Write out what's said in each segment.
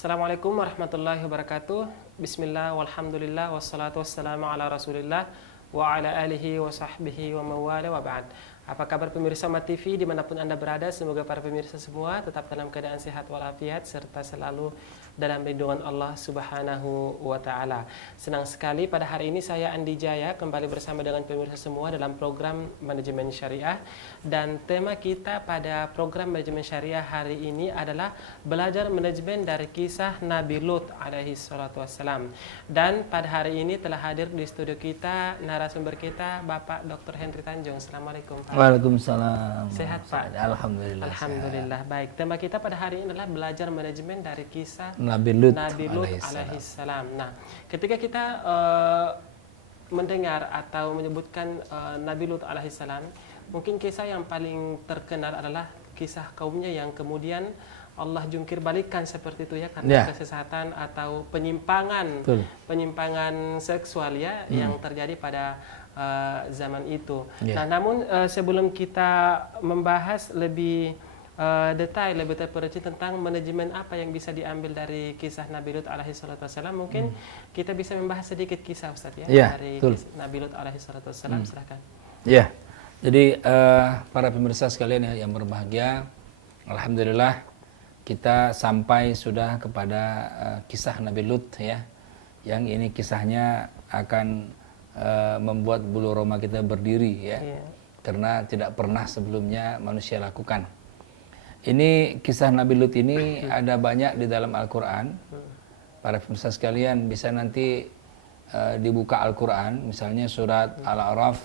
Assalamualaikum warahmatullahi wabarakatuh. Bismillah, walhamdulillah, wassalatu wassalamu ala rasulillah wa ala alihi wa sahbihi wa mawala wa ba'd. Apa kabar pemirsa Mat TV dimanapun Anda berada? Semoga para pemirsa semua tetap dalam keadaan sehat walafiat serta selalu dalam lindungan Allah Subhanahu wa Ta'ala. Senang sekali pada hari ini saya Andi Jaya kembali bersama dengan pemirsa semua dalam program Manajemen Syariah. Dan tema kita pada program Manajemen Syariah hari ini adalah belajar manajemen dari kisah Nabi Lut alaihi salatu wassalam. Dan pada hari ini telah hadir di studio kita narasumber kita Bapak Dr. Henry Tanjung. Assalamualaikum Pak. Waalaikumsalam. Sehat Pak? Alhamdulillah. Alhamdulillah. Baik, tema kita pada hari ini adalah belajar manajemen dari kisah Nabi Lut alaihi salam. Nah, ketika kita mendengar atau menyebutkan Nabi Lut alaihi salam, mungkin kisah yang paling terkenal adalah kisah kaumnya yang kemudian Allah jungkir balikan seperti itu ya karena kesesatan atau penyimpangan seksual ya yang terjadi pada zaman itu. Nah, namun sebelum kita membahas lebih detail, lebih terperinci tentang manajemen apa yang bisa diambil dari kisah Nabi Lut alaihi salatu wassalam, mungkin kita bisa membahas sedikit kisah Ustaz ya dari Nabi Lut alaihi salatu wassalam. Silakan. Ya. Jadi para pemirsa sekalian ya yang berbahagia, alhamdulillah kita sampai sudah kepada kisah Nabi Lut ya. Yang ini kisahnya akan membuat bulu roma kita berdiri ya. Karena tidak pernah sebelumnya manusia lakukan. Ini kisah Nabi Lut ini ada banyak di dalam Al-Quran. Para pemirsa sekalian bisa nanti dibuka Al-Quran, misalnya surat Al-A'raf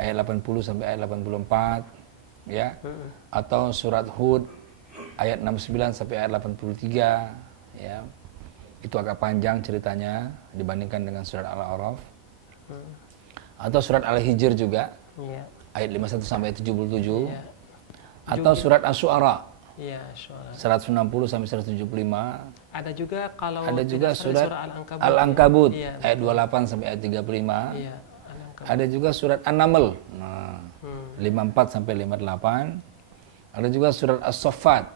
ayat 80 sampai ayat 84 ya. Atau surat Hud ayat 69 sampai ayat 83 ya. Itu agak panjang ceritanya dibandingkan dengan surat Al-A'raf. Atau surat Al-Hijr juga ayat 51 sampai 77. Atau surat Asy-Syu'ara 160 sampai 175. Ada juga kalau surat Al-Ankabut ayat 28 sampai ayat 35. Ada juga surat An-Naml 54 sampai 58. Ada juga surat As-Saffat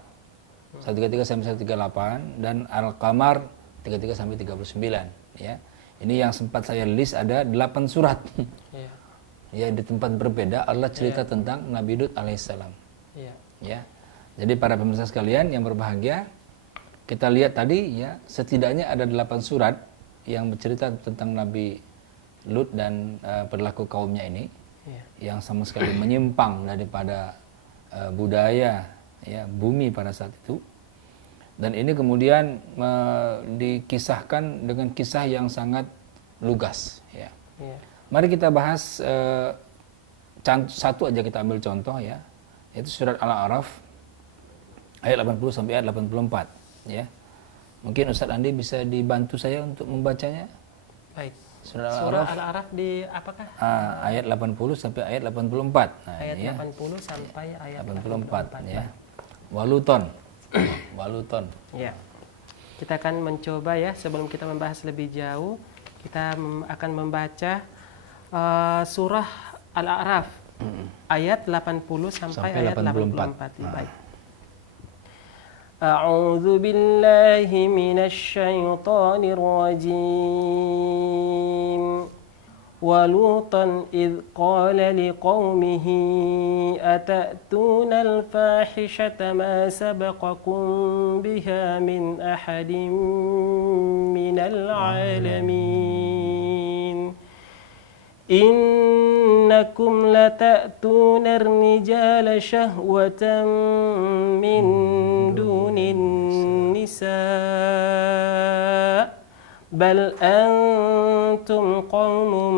133 sampai 138 dan Al-Qamar 33 sampai 39 ya. Ini yang sempat saya list ada 8 surat. Ya, di tempat berbeda Allah cerita tentang Nabi Lut alaihissalam. Ya. Jadi para pemirsa sekalian yang berbahagia, kita lihat tadi ya, setidaknya ada 8 surat yang bercerita tentang Nabi Lut dan perilaku kaumnya ini yang sama sekali menyimpang daripada budaya ya bumi pada saat itu. Dan ini kemudian dikisahkan dengan kisah yang sangat lugas ya. Mari kita bahas satu aja, kita ambil contoh ya. Itu surat Al-A'raf ayat 80 sampai ayat 84 ya. Mungkin Ustaz Andi bisa dibantu saya untuk membacanya. Baik. Surat Al-A'raf di apakah? Ayat 80 sampai ayat 84. Nah, ayat ya. 80 sampai ayat 84 ya. Waluton. Waluton. Ya. Kita akan mencoba ya, sebelum kita membahas lebih jauh, kita akan membaca surah Al-A'raf ayat 80 sampai ayat 84. Baik. A'udzu billahi minasy syaithanir rajim. Walutan idh qala liqaumihi atatuna al-fahishata ma sabaqakum biha min ahadin minal alamin. Innakum lata'tuna ar-rijala syahwatan min dunin nisa' bal antum qaumun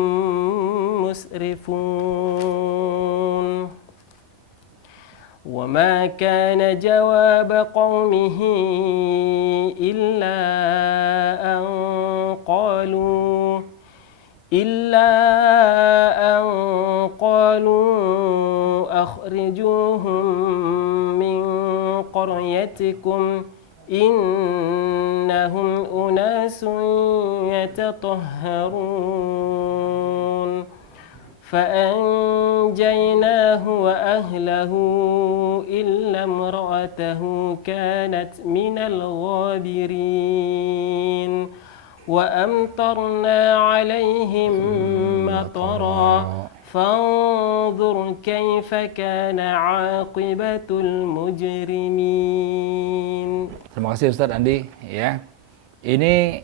musrifun. وما كان جواب قومه إلا أن قالوا أخرجوهم من قريتكم إنهم أناس يتطهرون فأنجيناه وأهله إلا امرأته كانت من الغابرين وأمطرنا عليهم مطرا فانظر كيف كان عاقبة المجرمين. Terima kasih Ustadz Andi ya. Ini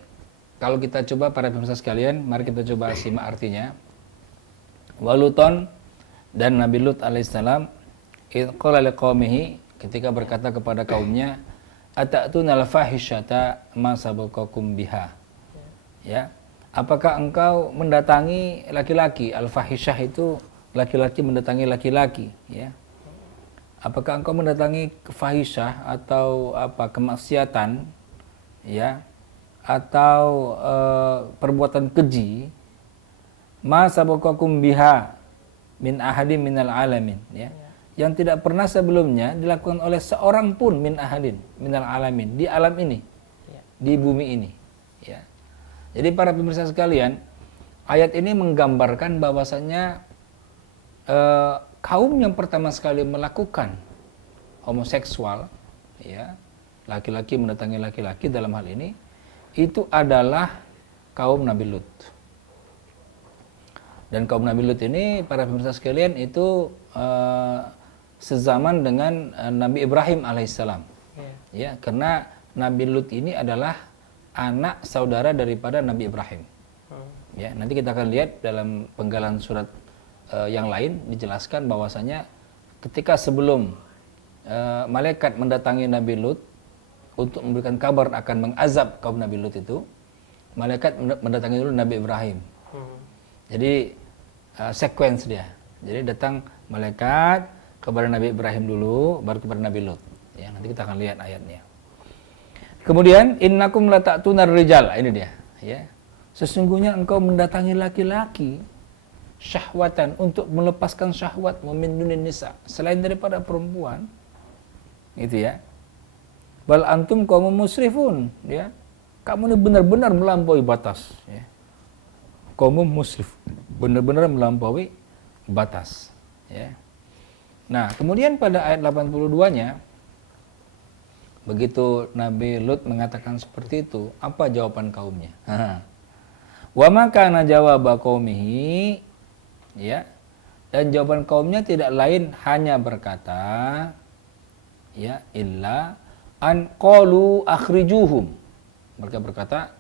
kalau kita coba para pemirsa sekalian, mari kita coba simak artinya. Waluton dan Nabi Lut alaihissalam qala liqaumihi, ketika berkata kepada kaumnya, atatuna al-fahisyata ma sabaqakum biha. Ya. Apakah engkau mendatangi laki-laki? Al-fahisyah itu laki-laki mendatangi laki-laki, ya. Apakah engkau mendatangi fahisyah atau apa kemaksiatan, ya, atau perbuatan keji, ma sabaqakum biha min ahadin minal alamin, ya, yang tidak pernah sebelumnya dilakukan oleh seorang pun min ahadin minal alamin, di alam ini, di bumi ini, ya. Jadi para pemirsa sekalian, ayat ini menggambarkan bahwasanya kaum yang pertama sekali melakukan homoseksual, ya, laki-laki mendatangi laki-laki dalam hal ini, itu adalah kaum Nabi Lut. Dan kaum Nabi Lut ini, para pemirsa sekalian, itu sezaman dengan Nabi Ibrahim alaihissalam. Ya, karena Nabi Lut ini adalah anak saudara daripada Nabi Ibrahim. Ya, nanti kita akan lihat dalam penggalan surat yang lain dijelaskan bahwasanya ketika sebelum malaikat mendatangi Nabi Lut untuk memberikan kabar akan mengazab kaum Nabi Lut itu, malaikat mendatangi dulu Nabi Ibrahim. Jadi sequence dia. Jadi datang malaikat kepada Nabi Ibrahim dulu, baru kepada Nabi Lut. Ya, nanti kita akan lihat ayatnya. Kemudian innakum la ta'tunar rijal, ini dia, ya. Sesungguhnya engkau mendatangi laki-laki syahwatan, untuk melepaskan syahwat, min dunin nisa, selain daripada perempuan. Gitu ya. Bal antum qaumun musrifun, ya. Kamu ini benar-benar melampaui batas, ya. Qaumun musrif, benar-benar melampaui batas, ya. Nah, kemudian pada ayat 82-nya, begitu Nabi Lut mengatakan seperti itu, apa jawaban kaumnya? Wa ma kana jawaba qaumihi, ya. Dan jawaban kaumnya tidak lain hanya berkata, ya, illa an qalu akhrijuhum. Mereka berkata,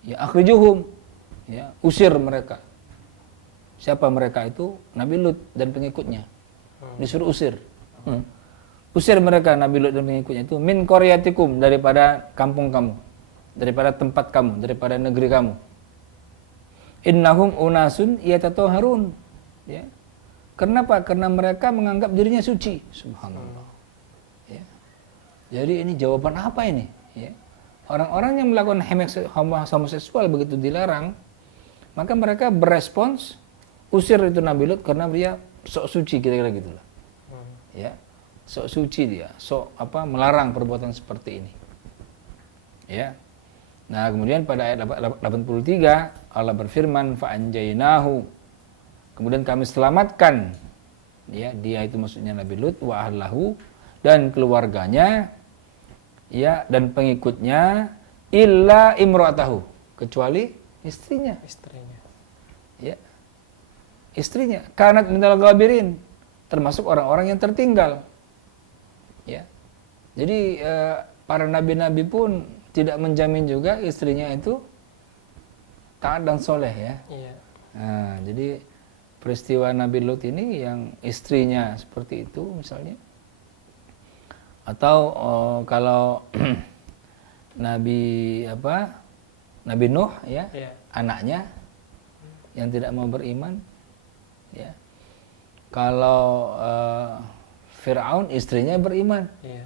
ya, akhrijuhum, ya, usir mereka. Siapa mereka itu? Nabi Lut dan pengikutnya. Disuruh usir. Usir mereka, Nabi Lut dan pengikutnya itu, min qaryatikum, daripada kampung kamu, daripada tempat kamu, daripada negeri kamu. Innahum unasun yatatahharun, ya. Kenapa? Karena mereka menganggap dirinya suci. Subhanallah. Ya. Jadi ini jawaban apa ini? Ya. Orang-orang yang melakukan homoseksual begitu dilarang, maka mereka berespons, usir itu Nabi Lut karena dia sok suci, kira-kira gitulah. Ya. Sok suci dia, sok apa, melarang perbuatan seperti ini. Ya. Nah, kemudian pada ayat 83 Allah berfirman, fa anjaynahu, kemudian kami selamatkan, ya, dia itu maksudnya Nabi Lut, wa ahlahu, dan keluarganya, ya, dan pengikutnya, illa imra'atahu, kecuali istrinya. Ya. Istrinya kanat minal ghabirin, termasuk orang-orang yang tertinggal. Ya. Jadi para nabi-nabi pun tidak menjamin juga istrinya itu taat dan soleh, ya. Iya. Nah, jadi peristiwa Nabi Lut ini yang istrinya seperti itu misalnya, atau kalau Nabi Nuh, ya, iya, anaknya yang tidak mau beriman, ya. Kalau Fir'aun istrinya beriman, iya.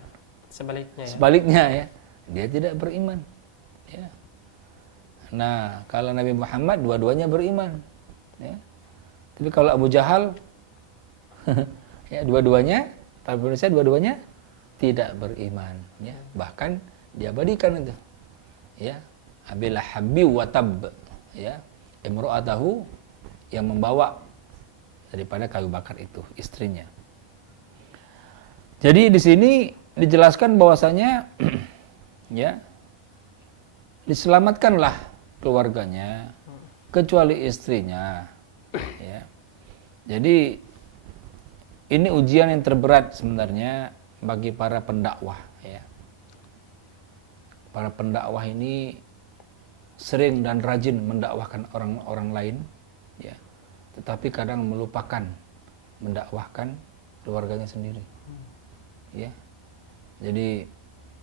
Sebaliknya, ya. Sebaliknya, ya, dia tidak beriman, ya. Nah, kalau Nabi Muhammad dua-duanya beriman, ya. Tapi kalau Abu Jahal, ya, dua-duanya, tapi Indonesia dua-duanya tidak beriman, ya. Bahkan diabadikan itu, ya, Abil Habbi wa Tab, ya, imra'atahu, yang membawa daripada kayu bakar itu, istrinya. Jadi di sini dijelaskan bahwasanya ya, diselamatkanlah keluarganya kecuali istrinya, ya. Jadi ini ujian yang terberat sebenarnya bagi para pendakwah, ya. Para pendakwah ini sering dan rajin mendakwahkan orang-orang lain, ya, tetapi kadang melupakan mendakwahkan keluarganya sendiri, ya. Jadi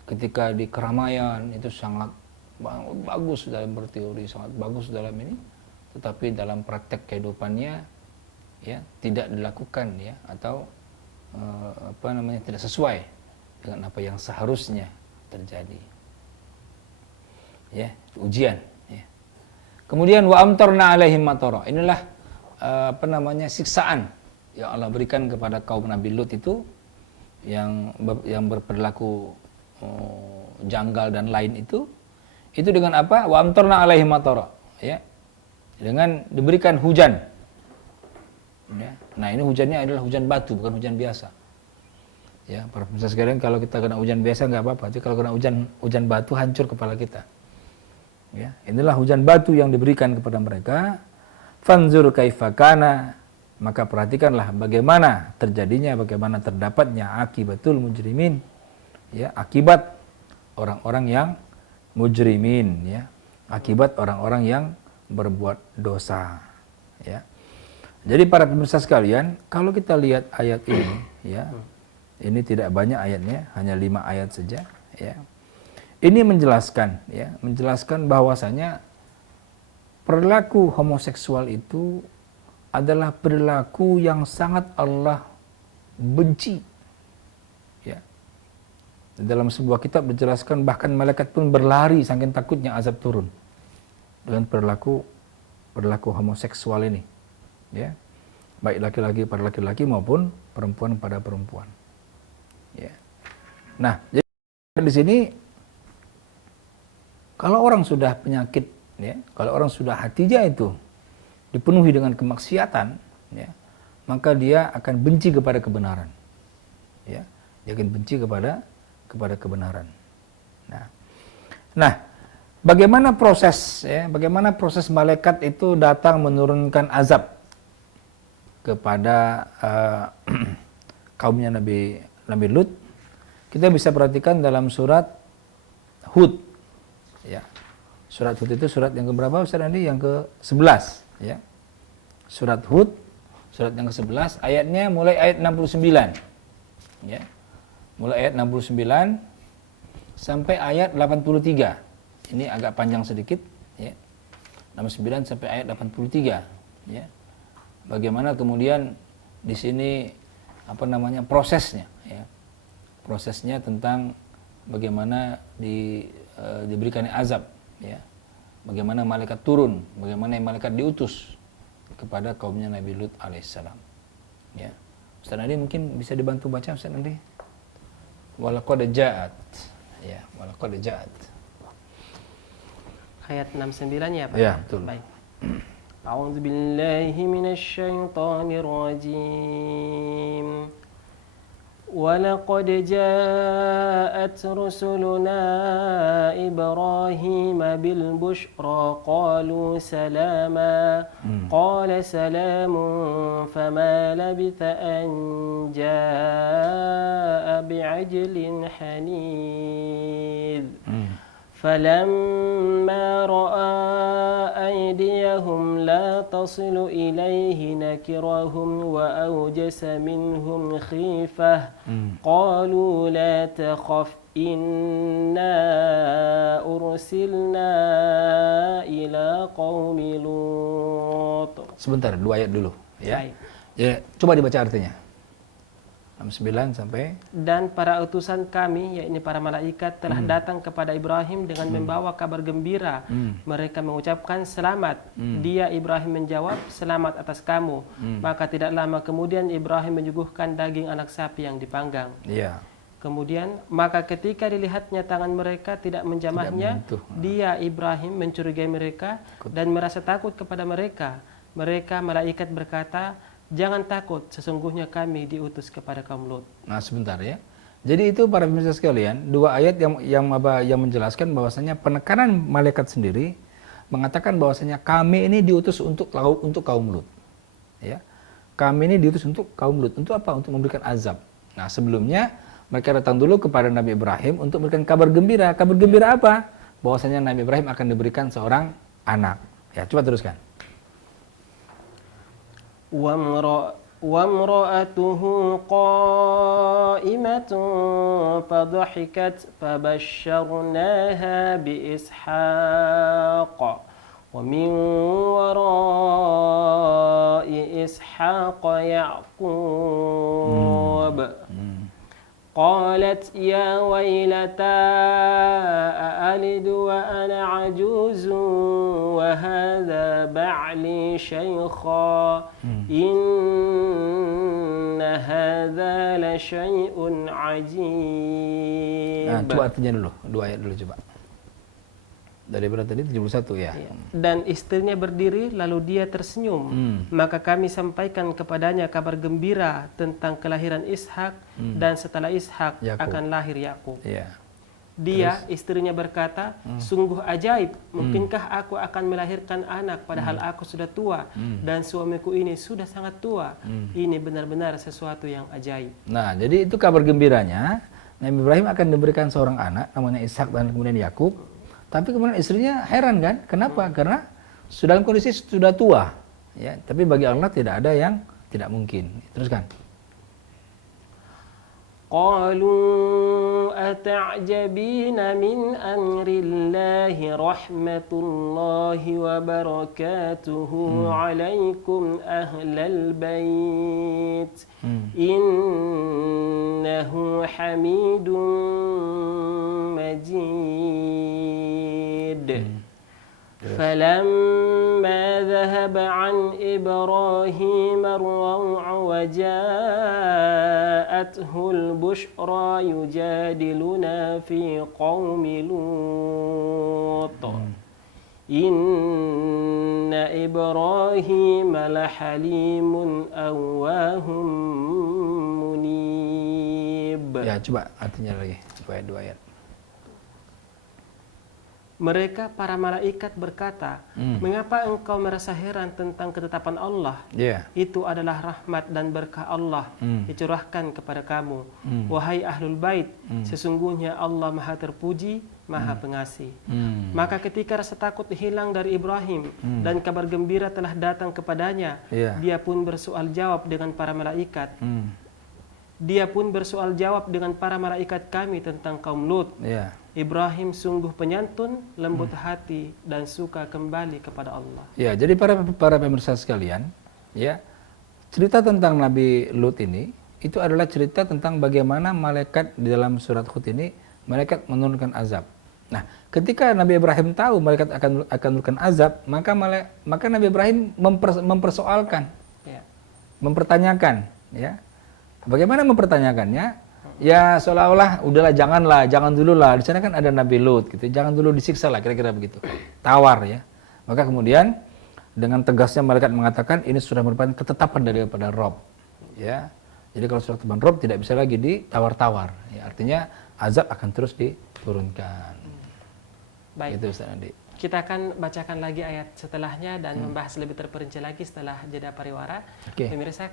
ketika di keramaian itu sangat bagus dalam berteori, sangat bagus dalam ini, tetapi dalam praktek kehidupannya, ya, tidak dilakukan, ya, atau tidak sesuai dengan apa yang seharusnya terjadi. Ya, ujian, ya. Kemudian wa amtarna alaihim matara. Inilah siksaan yang Allah berikan kepada kaum Nabi Lut itu yang berperilaku janggal dan lain itu dengan apa? Wa amtarna alaihim matara, ya. Dengan diberikan hujan. Ya. Nah, ini hujannya adalah hujan batu, bukan hujan biasa. Ya, para pemirsa sekalian, kalau kita kena hujan biasa nggak apa-apa, tapi kalau kena hujan batu hancur kepala kita. Ya, inilah hujan batu yang diberikan kepada mereka. Fanzur kaifa kana, maka perhatikanlah bagaimana terjadinya, bagaimana terdapatnya akibatul mujrimin, ya, akibat orang-orang yang mujrimin, ya, akibat orang-orang yang berbuat dosa, ya. Jadi para pemirsa sekalian, kalau kita lihat ayat ini, ya, ini tidak banyak ayatnya, hanya 5 ayat saja, ya. Ini menjelaskan, ya, bahwasanya perilaku homoseksual itu adalah perilaku yang sangat Allah benci. Ya. Dalam sebuah kitab dijelaskan bahkan malaikat pun berlari saking takutnya azab turun dengan perilaku homoseksual ini. Ya. Baik laki-laki pada laki-laki maupun perempuan pada perempuan. Ya. Nah, jadi di sini kalau orang sudah penyakit, ya, kalau orang sudah hatinya itu dipenuhi dengan kemaksiatan, ya, maka dia akan benci kepada kebenaran, ya, dia akan benci kepada kebenaran. Nah, bagaimana proses, ya, bagaimana proses malaikat itu datang menurunkan azab kepada kaumnya Nabi Lut? Kita bisa perhatikan dalam surat Hud. Ya. Surat Hud itu surat yang keberapa Ustaz Andi? Yang ke-11, ya. Surat Hud, surat yang ke-11, ayatnya mulai ayat 69. Ya. Mulai ayat 69 sampai ayat 83. Ini agak panjang sedikit, ya. 69 sampai ayat 83, ya. Bagaimana kemudian di sini prosesnya, ya. Prosesnya tentang bagaimana diberikan azab, ya. Bagaimana malaikat turun, bagaimana malaikat diutus kepada kaumnya Nabi Lut alaihissalam, ya. Ustaz Andi mungkin bisa dibantu baca, Ustaz Andi. Walaqad ja'at, ya, walaqad ja'at. Ayat 69 ya, Pak? Ya, betul. Baik. A'udzu billahi minasyaitonir rajim. وَلَقَدْ جَاءَتْ رُسُلُنَا إِبْرَاهِيمَ بِالْبُشْرَى قَالُوا سَلَامًا قَالَ سَلَامٌ فَمَا لَبِثَ أَنْ جَاءَ بِعِجْلٍ حَنِيذٍ فَلَمَّا رَأَى أَيْدِيَهُمْ لَا تَصِلُ إِلَيْهِ نَكِرَهُمْ وَأَوْجَسَ مِنْهُمْ خِيفَةً قَالُوا لَا تَخَفْ إِنَّا أُرْسِلْنَا إِلَى قَوْمِ لُوطٍ. Sebentar, 2 ayat dulu, ya. Baik. Ya, coba dibaca artinya. 69 sampai. Dan para utusan kami, yakni para malaikat, telah datang kepada Ibrahim dengan membawa kabar gembira. Mereka mengucapkan selamat. Dia Ibrahim menjawab, selamat atas kamu. Maka tidak lama kemudian Ibrahim menyuguhkan daging anak sapi yang dipanggang. Iya. Kemudian maka ketika dilihatnya tangan mereka tidak menjamahnya, dia Ibrahim mencurigai mereka dan merasa takut kepada mereka. Mereka malaikat berkata, Jangan takut, sesungguhnya kami diutus kepada kaum Lut. Nah, sebentar ya. Jadi itu para pemirsa sekalian, dua ayat yang menjelaskan bahwasanya penekanan malaikat sendiri mengatakan bahwasanya kami ini diutus untuk kaum Lut. Ya. Kami ini diutus untuk kaum Lut. Untuk apa? Untuk memberikan azab. Nah, sebelumnya mereka datang dulu kepada Nabi Ibrahim untuk memberikan kabar gembira. Kabar gembira apa? Bahwasanya Nabi Ibrahim akan diberikan seorang anak. Ya, coba teruskan. وامرأته قائمة فضحكت فبشرناها بإسحاق ومن وراء إسحاق يعقوب قالت يا ويلتى أألد وأنا عجوز وهذا بعلي شيخا إن هذا لشيء عجيب. Nah, coba artinya dulu, dua ayat dulu coba. Dari berapa tadi? 71 ya. Dan istrinya berdiri lalu dia tersenyum. Maka kami sampaikan kepadanya kabar gembira tentang kelahiran Ishak dan setelah Ishak akan lahir Yakub. Ya. Dia, istrinya berkata, sungguh ajaib, mungkinkah aku akan melahirkan anak padahal aku sudah tua dan suamiku ini sudah sangat tua. Ini benar-benar sesuatu yang ajaib. Nah, jadi itu kabar gembiranya. Nabi Ibrahim akan diberikan seorang anak namanya Ishak dan kemudian Yakub. Tapi kemudian istrinya heran kan? Kenapa? Karena dalam kondisi sudah tua. Ya, tapi bagi Allah tidak ada yang tidak mungkin. Teruskan. قالوا أتعجبين من أمر الله رحمة الله وبركاته عليكم أهل البيت إنه حميد مجيد فلما ذهب عن إبراهيم الروع وجاءته البشرى يجادلنا في قوم لوط إن إبراهيم لحليم أواه منيب. Ya, coba artinya lagi, supaya dua ayat. Mereka para malaikat berkata, mengapa engkau merasa heran tentang ketetapan Allah? Itu adalah rahmat dan berkah Allah dicurahkan kepada kamu. Wahai ahlul bait, sesungguhnya Allah maha terpuji, maha pengasih. Maka ketika rasa takut hilang dari Ibrahim dan kabar gembira telah datang kepadanya, dia pun bersoal jawab dengan para malaikat. Dia pun bersoal jawab dengan para malaikat kami tentang kaum Lut. Ibrahim sungguh penyantun, lembut hati dan suka kembali kepada Allah. Ya, jadi para pemirsa sekalian, ya, cerita tentang Nabi Lut ini itu adalah cerita tentang bagaimana malaikat di dalam surat Hud ini malaikat menurunkan azab. Nah, ketika Nabi Ibrahim tahu malaikat akan menurunkan azab, maka Nabi Ibrahim mempersoalkan, mempertanyakan, ya. Bagaimana mempertanyakannya? Ya seolah-olah udahlah jangan dulu lah. Di sana kan ada Nabi Lut gitu. Jangan dulu disiksa lah, kira-kira begitu. Tawar ya. Maka kemudian dengan tegasnya malaikat mengatakan ini sudah merupakan ketetapan daripada Rob. Ya. Jadi kalau sudah ketetapan Rob tidak bisa lagi ditawar-tawar. Ya, artinya azab akan terus diturunkan. Baik. Itu Ustaz Andi. Kita akan bacakan lagi ayat setelahnya dan membahas lebih terperinci lagi setelah jeda pariwara. Pemirsa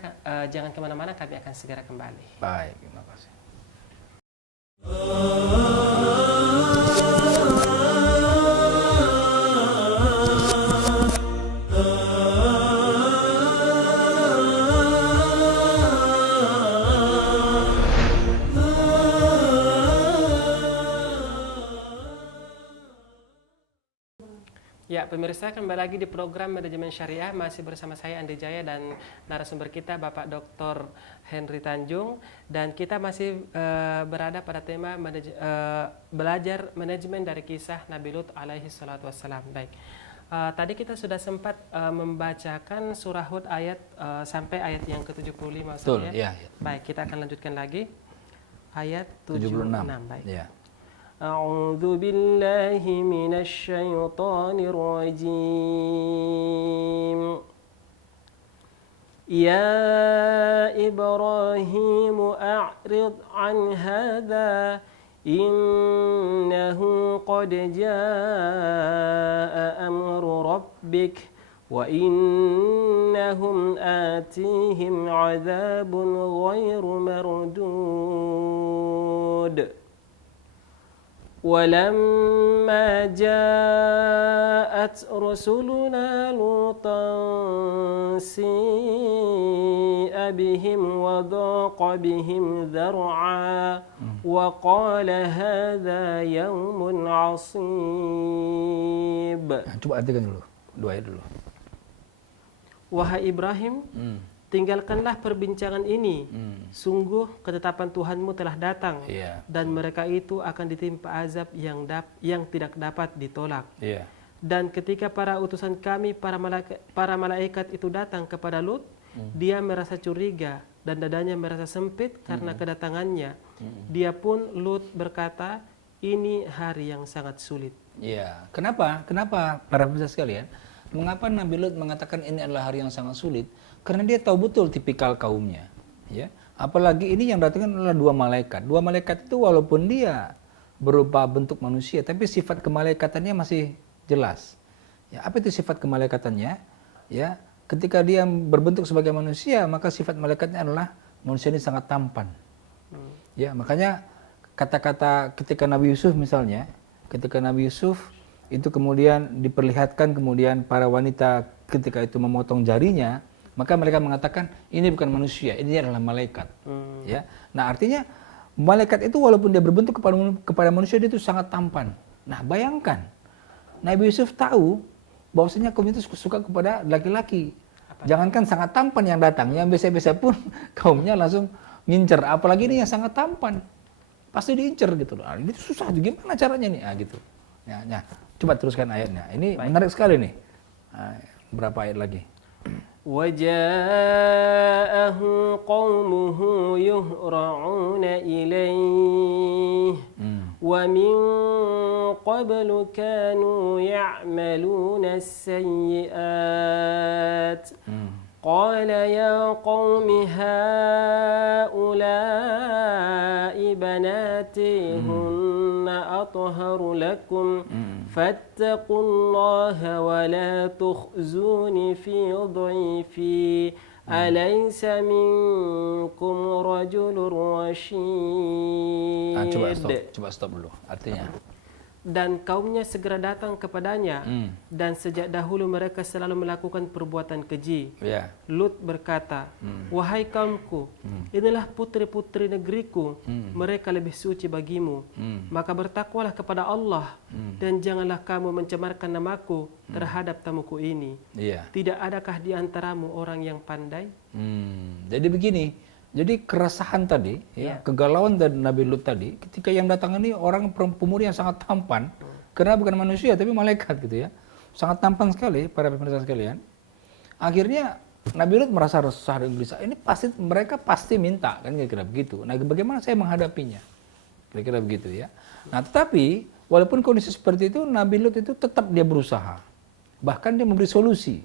jangan kemana-mana, kami akan segera kembali. Baik, terima kasih. Ya, pemirsa, kembali lagi di program Manajemen Syariah, masih bersama saya Andi Jaya dan narasumber kita Bapak Dr. Henry Tanjung, dan kita masih berada pada tema belajar manajemen dari kisah Nabi Lut alaihi salatu wassalam. Baik. Tadi kita sudah sempat membacakan surah Hud ayat sampai ayat yang ke-75. Betul, ya. Baik, kita akan lanjutkan lagi ayat 76. Baik. Ya. أعوذ بالله من الشيطان الرجيم Ya Ibrahim a'rid an hadha innahu qad jaa'a amru rabbik wa innahum atihim 'adzabun ghairu mardud. ولما جاءت رسلنا لوطا سيء بهم وضاق بهم ذرعا وقال هذا يوم عصيب. Coba artikan dulu, dua ayat dulu. Wahai Ibrahim, tinggalkanlah perbincangan ini. Sungguh ketetapan Tuhanmu telah datang, dan mereka itu akan ditimpa azab yang tidak dapat ditolak. Dan ketika para utusan kami, para malaikat itu datang kepada Lut, dia merasa curiga dan dadanya merasa sempit karena kedatangannya. Dia pun, Lut, berkata, ini hari yang sangat sulit. Kenapa para pemirsa sekalian? Mengapa Nabi Lut mengatakan ini adalah hari yang sangat sulit? Karena dia tahu betul tipikal kaumnya, ya. Apalagi ini yang datang adalah dua malaikat. Dua malaikat itu walaupun dia berupa bentuk manusia, tapi sifat kemalaikatannya masih jelas. Ya, apa itu sifat kemalaikatannya? Ya, ketika dia berbentuk sebagai manusia, maka sifat malaikatnya adalah manusia ini sangat tampan. Ya, makanya kata-kata ketika Nabi Yusuf misalnya, ketika Nabi Yusuf itu kemudian diperlihatkan kemudian para wanita ketika itu memotong jarinya, maka mereka mengatakan ini bukan manusia, ini adalah malaikat. Ya, nah artinya malaikat itu walaupun dia berbentuk kepada manusia, dia itu sangat tampan. Nah bayangkan Nabi Yusuf tahu bahwasanya kaum itu suka kepada laki-laki. Jangankan sangat tampan yang datang, yang biasa-biasa pun kaumnya langsung ngincer. Apalagi ini yang sangat tampan, pasti diincer gitu loh. Ini susah, gimana caranya nih? Gitu. Nah, coba teruskan ayatnya. Ini menarik sekali nih. Berapa ayat lagi? وجاءه قومه يهرعون إليه ومن قبل كانوا يعملون السيئات قال يا قوم هؤلاء بناتي هن أطهر لكم فاتقوا الله ولا تخزوني في ضيفي أليس منكم رجل رشيد. Coba stop dulu. Artinya dan kaumnya segera datang kepadanya, dan sejak dahulu mereka selalu melakukan perbuatan keji. Lut berkata, wahai kaumku, inilah putri-putri negeriku, mereka lebih suci bagimu. Maka bertakwalah kepada Allah, dan janganlah kamu mencemarkan namaku terhadap tamuku ini. Tidak adakah di antaramu orang yang pandai? Jadi begini, jadi keresahan tadi, kegalauan dari Nabi Lut tadi, ketika yang datang ini orang pemuda yang sangat tampan, karena bukan manusia tapi malaikat gitu ya, sangat tampan sekali para pemirsa sekalian. Akhirnya Nabi Lut merasa resah dan gelisah. Ini mereka pasti minta, kan kira-kira begitu. Nah, bagaimana saya menghadapinya? Kira-kira begitu ya. Nah, tetapi walaupun kondisi seperti itu, Nabi Lut itu tetap dia berusaha. Bahkan dia memberi solusi,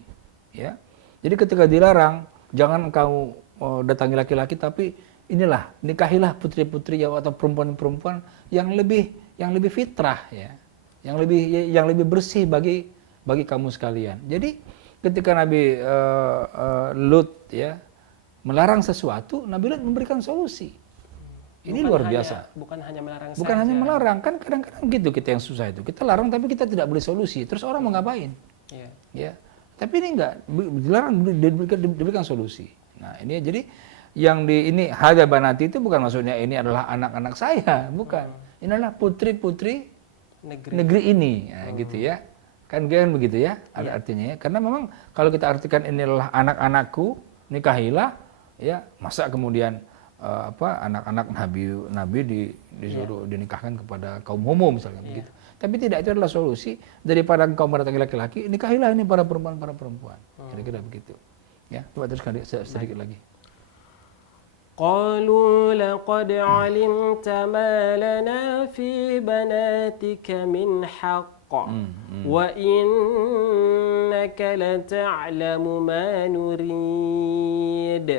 ya. Jadi ketika dilarang, jangan engkau datangi laki-laki, tapi inilah nikahilah putri-putri atau perempuan-perempuan yang lebih fitrah ya, yang lebih bersih bagi kamu sekalian. Jadi ketika Nabi Lut ya melarang sesuatu, Nabi Lut memberikan solusi. Ini luar biasa. Bukan hanya melarang. Bukan hanya melarang, kan kadang-kadang gitu kita yang susah itu. Kita larang tapi kita tidak beri solusi. Terus orang mau ngapain? Ya. Tapi ini enggak, dilarang, diberikan solusi. Nah, ini jadi yang ini hadza banati itu bukan maksudnya ini adalah anak-anak saya, bukan. Ini adalah putri-putri negeri ini, ya, gitu ya. Kan begitu ya, ada artinya ya. Karena memang kalau kita artikan ini adalah anak-anakku, nikahilah, ya, masa kemudian anak-anak nabi disuruh dinikahkan kepada kaum homo misalnya begitu. Tapi tidak, itu adalah solusi daripada engkau mendatangi laki-laki, nikahilah ini para perempuan. Kira-kira begitu. Ya, coba teruskan sedikit lagi. قالوا لقد علمت ما لنا في بناتك من حق وإنك لتعلم ما نريد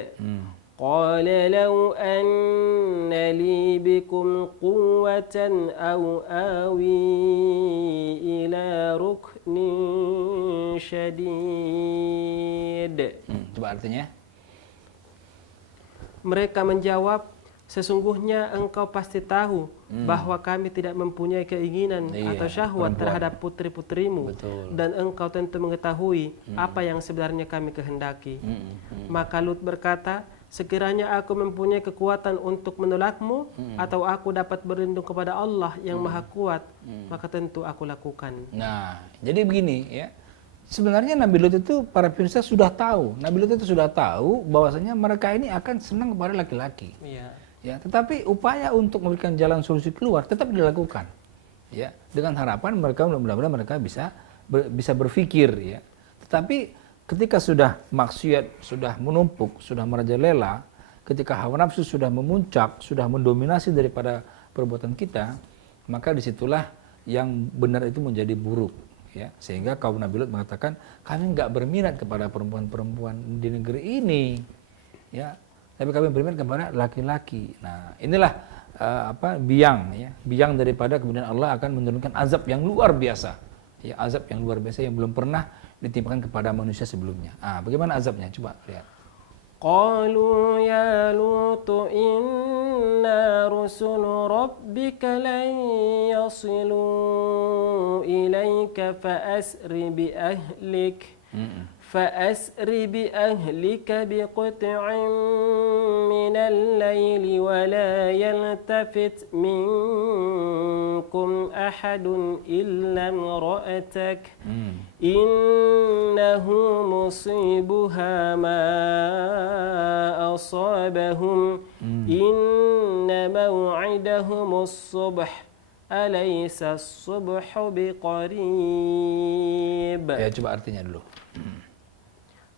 قال لو أن لي بكم قوة أو آوي إلى ركن شديد. Coba artinya? Mereka menjawab, sesungguhnya engkau pasti tahu bahwa kami tidak mempunyai keinginan atau syahwat terhadap putri-putrimu. Dan engkau tentu mengetahui apa yang sebenarnya kami kehendaki. Maka Lut berkata, sekiranya aku mempunyai kekuatan untuk menolakmu atau aku dapat berlindung kepada Allah yang Maha Kuat, maka tentu aku lakukan. Nah, jadi begini ya. Sebenarnya Nabi Lut itu, para pemirsa sudah tahu. Nabi Lut itu sudah tahu bahwasanya mereka ini akan senang kepada laki-laki. Iya. Ya, tetapi upaya untuk memberikan jalan solusi keluar tetap dilakukan. Ya, dengan harapan mereka mudah-mudahan mereka bisa berpikir ya. Tetapi ketika sudah maksiat, sudah menumpuk, sudah merajalela, ketika hawa nafsu sudah memuncak, sudah mendominasi daripada perbuatan kita, maka disitulah yang benar itu menjadi buruk. Ya, sehingga kaum Nabi Lut mengatakan, kami nggak berminat kepada perempuan-perempuan di negeri ini, ya, tapi kami berminat kepada laki-laki. Nah, inilah biang daripada kemudian Allah akan menurunkan azab yang luar biasa, ya, azab yang luar biasa yang belum pernah ditimpakan kepada manusia sebelumnya. Bagaimana azabnya? Coba lihat. قالوا يا لوط إنا رسل ربك لن يصلوا إليك فأسر بأهلك بقطع من الليل ولا يلتفت منكم أحد إلا امرأتك إنه مصيبها ما أصابهم إن موعدهم الصبح أليس الصبح بقريب. Ya, coba artinya dulu.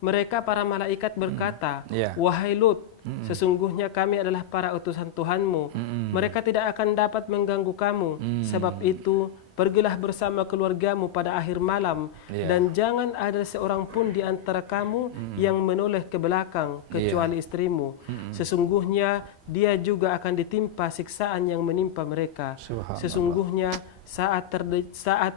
Mereka para malaikat berkata, wahai Lut, sesungguhnya kami adalah para utusan Tuhanmu. Mereka tidak akan dapat mengganggu kamu. Sebab itu, pergilah bersama keluargamu pada akhir malam. Dan jangan ada seorang pun di antara kamu yang menoleh ke belakang, kecuali istrimu. Sesungguhnya, dia juga akan ditimpa siksaan yang menimpa mereka. Sesungguhnya, saat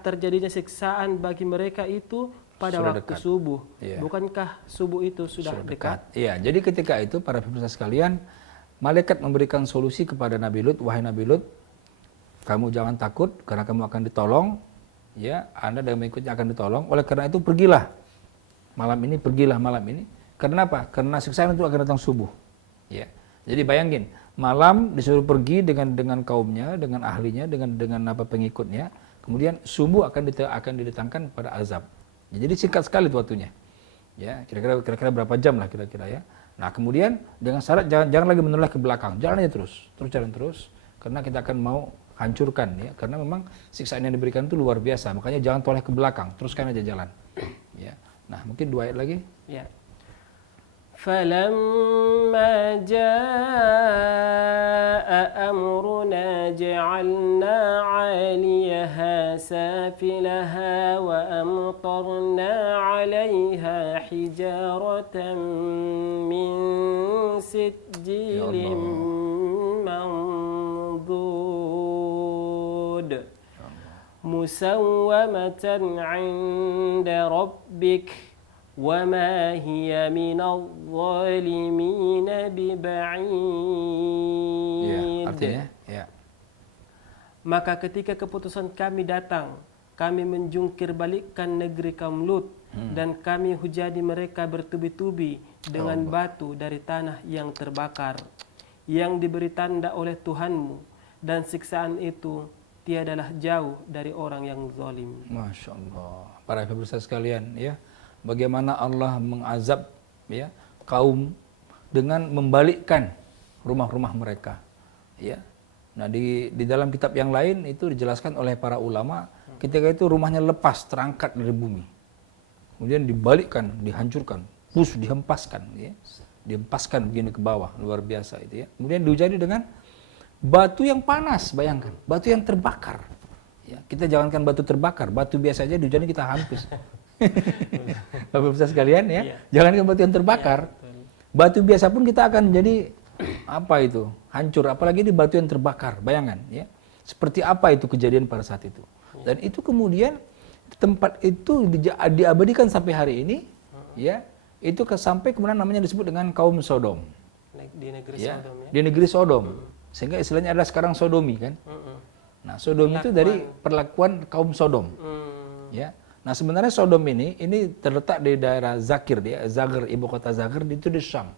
terjadinya siksaan bagi mereka itu, pada sudah waktu dekat. Subuh, bukankah subuh itu sudah dekat? Iya, jadi ketika itu para pemirsa sekalian, malaikat memberikan solusi kepada Nabi Lut, wahai Nabi Lut, kamu jangan takut karena kamu akan ditolong, ya, Anda dan mengikutnya akan ditolong. Oleh karena itu pergilah malam ini. Karena apa? Karena siksaan itu akan datang subuh. Ya, jadi bayangin, malam disuruh pergi dengan kaumnya, dengan ahlinya, dengan pengikutnya, kemudian subuh akan didatangkan pada azab. Jadi singkat sekali waktunya, ya, kira-kira berapa jam lah kira-kira ya. Nah kemudian dengan syarat jangan lagi menoleh ke belakang, jalan aja terus jalan terus, karena kita akan mau hancurkan ya, karena memang siksaan yang diberikan itu luar biasa, makanya jangan toleh ke belakang, teruskan aja jalan. Ya, nah mungkin 2 ayat lagi. Ya. فَلَمَّا جَاءَ أَمْرُنَا جَعَلْنَا عَالِيَهَا سَافِلَهَا وَأَمْطَرْنَا عَلَيْهَا حِجَارَةً مِّن سِجِّيلٍ مَّنضُودٍ مُّسَوَّمَةً عِندَ رَبِّكَ وَمَا هِيَ مِنَ الظَّالِمِينَ بِبَعِيدٍ. Ya, artinya, ya. Maka ketika keputusan kami datang, kami menjungkir balikkan negeri kaum Lut dan kami hujani mereka bertubi-tubi dengan batu dari tanah yang terbakar, yang diberi tanda oleh Tuhanmu, dan siksaan itu tiadalah jauh dari orang yang zalim. Masya Allah. Para pemirsa sekalian, ya. Bagaimana Allah mengazab ya kaum dengan membalikkan rumah-rumah mereka, ya. Nah di dalam kitab yang lain itu dijelaskan oleh para ulama, ketika itu rumahnya lepas terangkat dari bumi, kemudian dibalikkan, dihancurkan, dihempaskan, ya. dihempaskan begini ke bawah, luar biasa itu ya. Kemudian dihujani dengan batu yang panas, bayangkan, batu yang terbakar. Ya, kita jangankan batu terbakar, batu biasa aja dihujani kita hampis. Bapak Pemirsa sekalian ya, jangankan batu yang terbakar, batu biasa pun kita akan menjadi apa itu, hancur, apalagi di batu yang terbakar, bayangkan ya. Seperti apa itu kejadian pada saat itu. Dan itu kemudian tempat itu diabadikan sampai hari ini, ya. Itu sampai kemudian namanya disebut dengan kaum Sodom. Di negeri Ya, Sodom ya. di negeri Sodom. Sehingga istilahnya adalah sekarang Sodomi kan. Nah, Sodom itu dari perlakuan kaum Sodom. Ya. Nah, sebenarnya Sodom ini terletak di daerah Zakir, dia Zager, ibu kota Zager itu di Syam.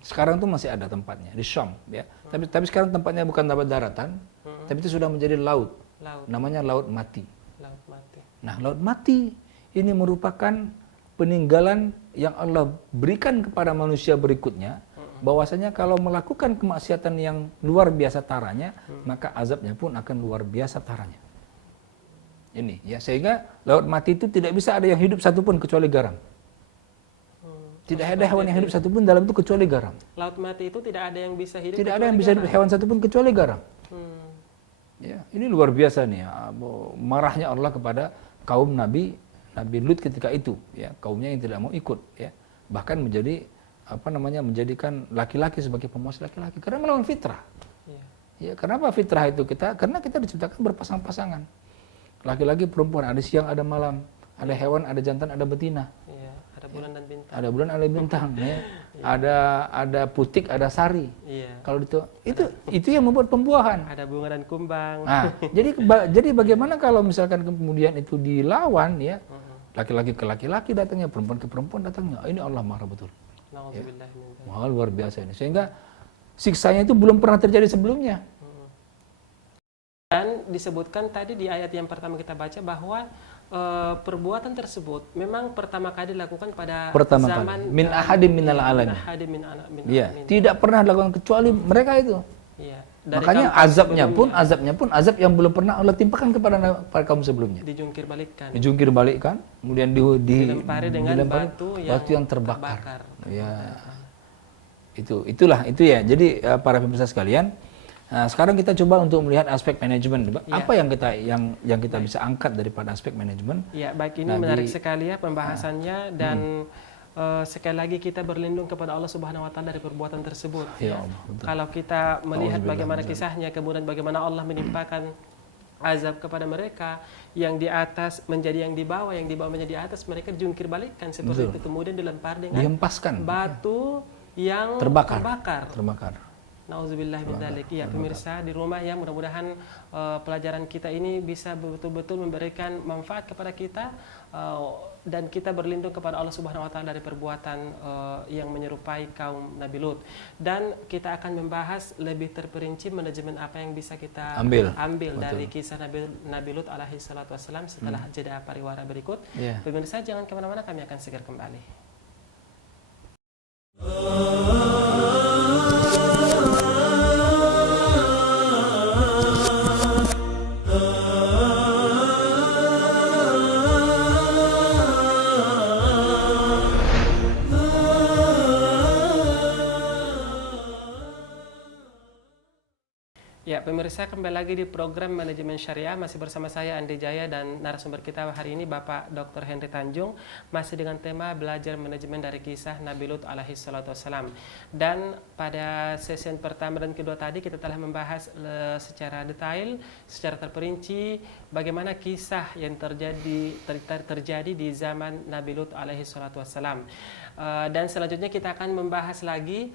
Sekarang tuh masih ada tempatnya di Syam ya. Tapi sekarang tempatnya bukan tempat daratan, tapi itu sudah menjadi laut. Namanya Laut Mati. Laut Mati. Nah, Laut Mati ini merupakan peninggalan yang Allah berikan kepada manusia berikutnya, bahwasanya kalau melakukan kemaksiatan yang luar biasa taranya, maka azabnya pun akan luar biasa taranya. Ini ya, sehingga Laut Mati itu tidak bisa ada yang hidup satupun kecuali garam. Tidak ada hewan yang hidup satupun dalam itu kecuali garam. Laut Mati itu tidak ada yang bisa hidup. Tidak ada yang bisa hidup hewan satupun kecuali garam. Ya, ini luar biasa nih ya, marahnya Allah kepada kaum Nabi Lut ketika itu, ya, kaumnya yang tidak mau ikut, ya, bahkan menjadikan laki-laki sebagai pemuas laki-laki karena melawan fitrah. Ya, kenapa fitrah itu karena kita diciptakan berpasang-pasangan, laki-laki perempuan, ada siang ada malam, ada hewan ada jantan ada betina. Ada bulan dan bintang. Ada bulan, ada bintang, ya. Ada putik, ada sari. Kalau itu yang membuat pembuahan. Ada bunga dan kumbang. Nah, jadi bagaimana kalau misalkan kemudian itu dilawan, ya, laki-laki ke laki-laki datangnya, perempuan ke perempuan datangnya. Ini Allah marah betul. Ya. Wah, luar biasa ini. Sehingga siksanya itu belum pernah terjadi sebelumnya. Dan disebutkan tadi di ayat yang pertama kita baca bahwa perbuatan tersebut memang pertama kali dilakukan pada zaman min ahadim minal alamin. Ya, tidak pernah dilakukan kecuali mereka itu. Ya. Makanya azabnya pun azab yang belum pernah Allah timpakan kepada kaum sebelumnya. Dijungkir balikkan, kemudian dilempari dengan batu yang terbakar. Ya. Itu ya. Jadi para pemirsa sekalian, nah, sekarang kita coba untuk melihat aspek manajemen. Apa yang kita bisa angkat daripada aspek manajemen? Ya, baik, ini menarik sekali ya pembahasannya, dan sekali lagi kita berlindung kepada Allah Subhanahu wa taala dari perbuatan tersebut. Ya. Kalau kita melihat bagaimana kisahnya, kemudian bagaimana Allah menimpakan azab kepada mereka, yang di atas menjadi yang di bawah menjadi di atas, mereka dijungkir balikkan seperti itu, kemudian dilempar dengan dihempaskan batu yang terbakar. Nauzubillah min dzalik. Ya, pemirsa di rumah ya, mudah-mudahan pelajaran kita ini bisa betul-betul memberikan manfaat kepada kita, dan kita berlindung kepada Allah Subhanahu wa taala dari perbuatan yang menyerupai kaum Nabi Lut. Dan kita akan membahas lebih terperinci manajemen apa yang bisa kita ambil dari kisah Nabi Lut alaihi salatu wassalam setelah jeda pariwara berikut. Pemirsa jangan kemana-mana, kami akan segera kembali. Ya, pemirsa, kembali lagi di program Manajemen Syariah, masih bersama saya Andi Jaya dan narasumber kita hari ini Bapak Dr. Henry Tanjung, masih dengan tema belajar manajemen dari kisah Nabi Lut alaihi salatu wassalam. Dan pada sesi pertama dan kedua tadi kita telah membahas secara detail, secara terperinci bagaimana kisah yang terjadi di zaman Nabi Lut alaihi salatu wassalam. Dan selanjutnya kita akan membahas lagi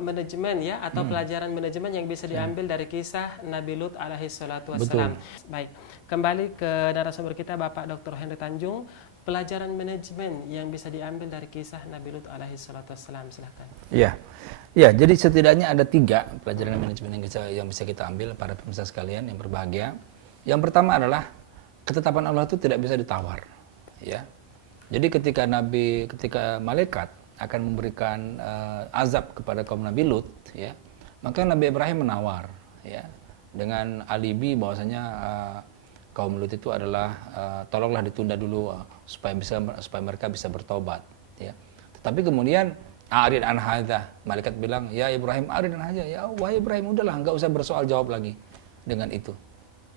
manajemen ya, atau pelajaran manajemen yang bisa diambil dari kisah Nabi Lut alaihi salatu wassalam. Baik, kembali ke narasumber kita Bapak Dr. Henry Tanjung, pelajaran manajemen yang bisa diambil dari kisah Nabi Lut alaihi salatu wassalam, silahkan. Ya, jadi setidaknya ada 3 pelajaran manajemen yang bisa kita ambil para pemirsa sekalian yang berbahagia. Yang pertama adalah ketetapan Allah itu tidak bisa ditawar. Ya, jadi ketika malaikat akan memberikan azab kepada kaum Nabi Lut, ya, maka Nabi Ibrahim menawar, ya, dengan alibi bahwasanya kaum Lut itu adalah tolonglah ditunda dulu supaya mereka bisa bertobat, ya. Tetapi kemudian Arid an hadza. Malaikat bilang, "Ya Ibrahim, arid an hadza." Ya wahai Ibrahim, udahlah, enggak usah bersoal jawab lagi dengan itu.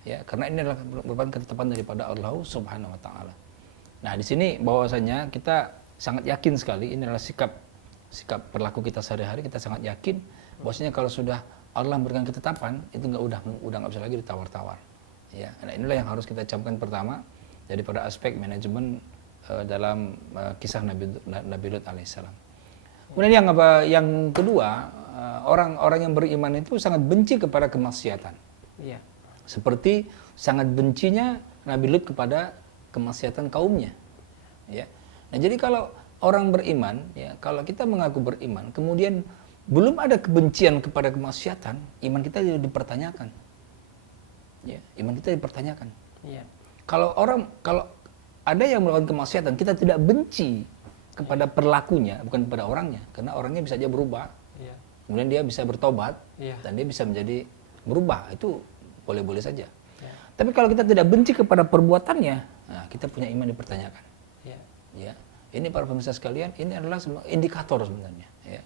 Ya, karena ini adalah merupakan ketetapan daripada Allah Subhanahu wa taala. Nah, di sini bahwasanya kita sangat yakin sekali ini adalah sikap perilaku kita sehari-hari. Kita sangat yakin bahwasanya kalau sudah Allah memberikan ketetapan, itu udah nggak bisa lagi ditawar-tawar. Ya, nah inilah yang harus kita camkan pertama daripada aspek manajemen dalam kisah Nabi Lut alaihissalam. Kemudian yang kedua, orang-orang yang beriman itu sangat benci kepada kemaksiatan. Iya. Seperti sangat bencinya Nabi Lut kepada kemaksiatan kaumnya. Ya. Nah, jadi kalau orang beriman, ya, kalau kita mengaku beriman, kemudian belum ada kebencian kepada kemaksiatan, iman kita dipertanyakan. Ya, iman kita dipertanyakan. Iya. Kalau ada yang melakukan kemaksiatan, kita tidak benci kepada perilakunya, bukan kepada orangnya, karena orangnya bisa aja berubah. Iya. Kemudian dia bisa bertobat, Iya. dan dia bisa menjadi berubah. Itu boleh-boleh saja. Iya. Tapi kalau kita tidak benci kepada perbuatannya, nah, kita punya iman dipertanyakan. Iya. Ya, ini para pemirsa sekalian, ini adalah indikator sebenarnya. Ya.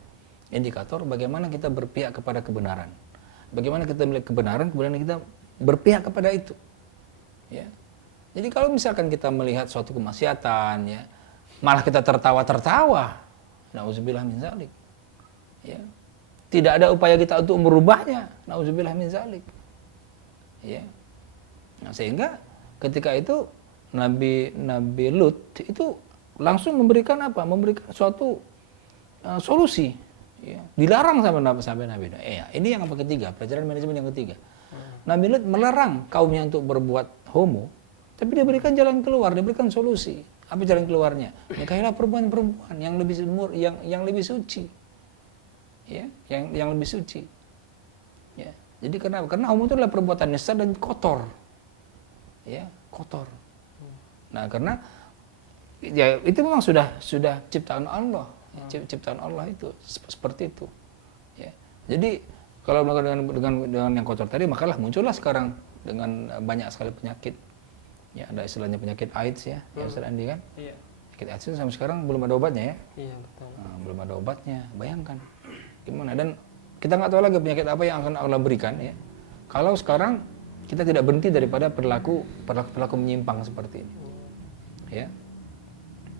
Indikator bagaimana kita berpihak kepada kebenaran. Bagaimana kita melihat kebenaran, kemudian kita berpihak kepada itu. Ya. Jadi kalau misalkan kita melihat suatu kemaksiatan, ya, malah kita tertawa-tertawa, nauzubillah min zalik. Ya. Tidak ada upaya kita untuk merubahnya, nauzubillah min zalik. Ya. Nah, sehingga ketika itu Nabi Lut itu langsung memberikan apa? Memberikan suatu solusi. Ya. Dilarang sampai Nabi. Ya, ini yang ketiga, pelajaran manajemen yang ketiga. Nabi Lut melarang kaumnya untuk berbuat homo, tapi dia berikan jalan keluar, dia berikan solusi. Apa jalan keluarnya? Nikahilah perempuan-perempuan yang lebih yang lebih suci. Ya, yang lebih suci. Ya. Jadi kenapa? Karena homo itu adalah perbuatan nisa dan kotor. Ya, kotor. Nah, karena ya itu memang sudah ciptaan Allah. Ciptaan Allah itu seperti itu. Ya. Jadi kalau melakukan dengan yang kotor tadi, makalah muncullah sekarang dengan banyak sekali penyakit. Ya, ada istilahnya penyakit AIDS ya, ya Ustaz Andi kan? Iya. Penyakit AIDS itu sampai sekarang belum ada obatnya ya? Iya, betul. Nah, belum ada obatnya, bayangkan. Gimana? Dan kita nggak tahu lagi penyakit apa yang akan Allah berikan ya. Kalau sekarang kita tidak berhenti daripada perilaku menyimpang seperti ini. Ya.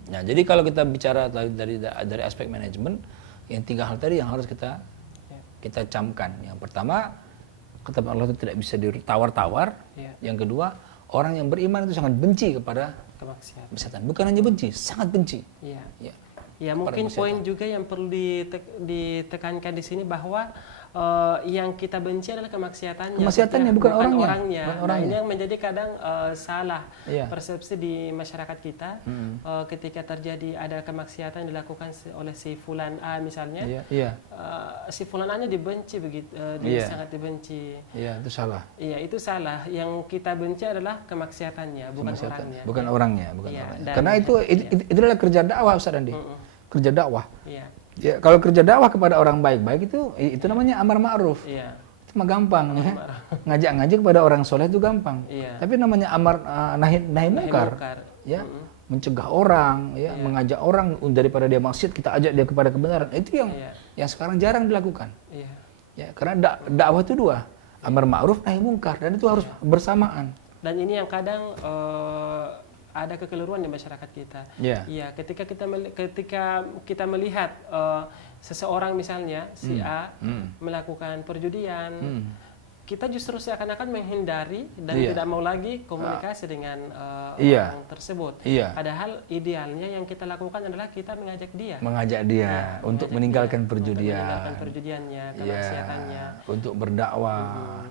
Nah, jadi kalau kita bicara dari aspek manajemen, yang tiga hal tadi yang harus kita camkan. Yang pertama, ketetapan Allah itu tidak bisa ditawar-tawar. Ya. Yang kedua, orang yang beriman itu sangat benci kepada kemaksiatan. Bukan hanya benci, sangat benci. Iya. Ya. Ya, mungkin poin juga yang perlu ditekankan di sini bahwa yang kita benci adalah kemaksiatannya. Kemaksiatannya bukan orangnya. Nah, ini yang menjadi kadang salah persepsi di masyarakat kita ketika terjadi ada kemaksiatan dilakukan oleh si fulan A misalnya. Si fulan A-nya dibenci begitu, dia sangat dibenci. Iya, itu salah. Iya, itu salah. Yang kita benci adalah kemaksiatannya, bukan orangnya. Bukan orangnya. Karena itu adalah kerja dakwah, Ustaz Andi. Kerja dakwah. Iya. Ya, kalau kerja dakwah kepada orang baik-baik itu namanya amar ma'ruf. Iya. Itu mah gampang ya. Ngajak-ngajak kepada orang soleh itu gampang. Iya. Tapi namanya amar nahi mungkar. Ya. Mencegah orang, ya, mengajak orang daripada dia maksiat kita ajak dia kepada kebenaran. Itu yang sekarang jarang dilakukan. Iya. Ya, karena dakwah itu dua, amar ma'ruf nahi mungkar, dan itu harus bersamaan. Dan ini yang kadang ada kekeliruan di masyarakat kita. Iya, ketika kita melihat seseorang misalnya si A melakukan perjudian, kita justru seakan-akan menghindari dan tidak mau lagi komunikasi dengan orang tersebut. Padahal idealnya yang kita lakukan adalah kita mengajak dia untuk meninggalkan perjudian, meninggalkan perjudiannya, kemaksiatannya, untuk berdakwah.